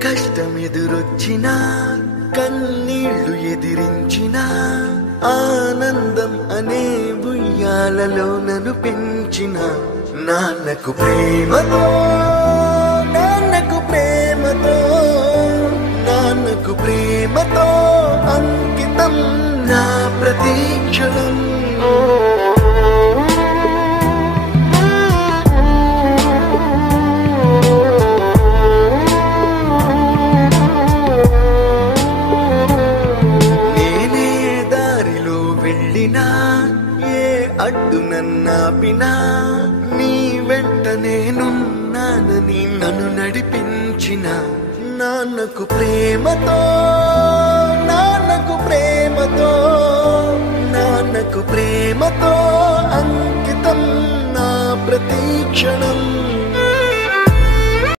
కష్టం ఎదురొచ్చినా కన్నీళ్లు ఎదిరించినా ఆనందం అనే ఉయ్యాలలో నన్ను పెంచిన నాన్నకు ప్రేమతో నాన్నకు ప్రేమతో నాన్నకు ప్రేమతో అంకితం నా ప్రతీక్షణం. నేనే దారిలో వెళ్ళినా ఏ అడ్డు నన్నాపినా నీ వెంట నేనున్నానని నన్ను నడిపించిన నాన్నకు ప్రేమతో నాన్నకు ప్రేమతో నాన్నకు ప్రేమతో అంకితం నా ప్రతీక్షణం.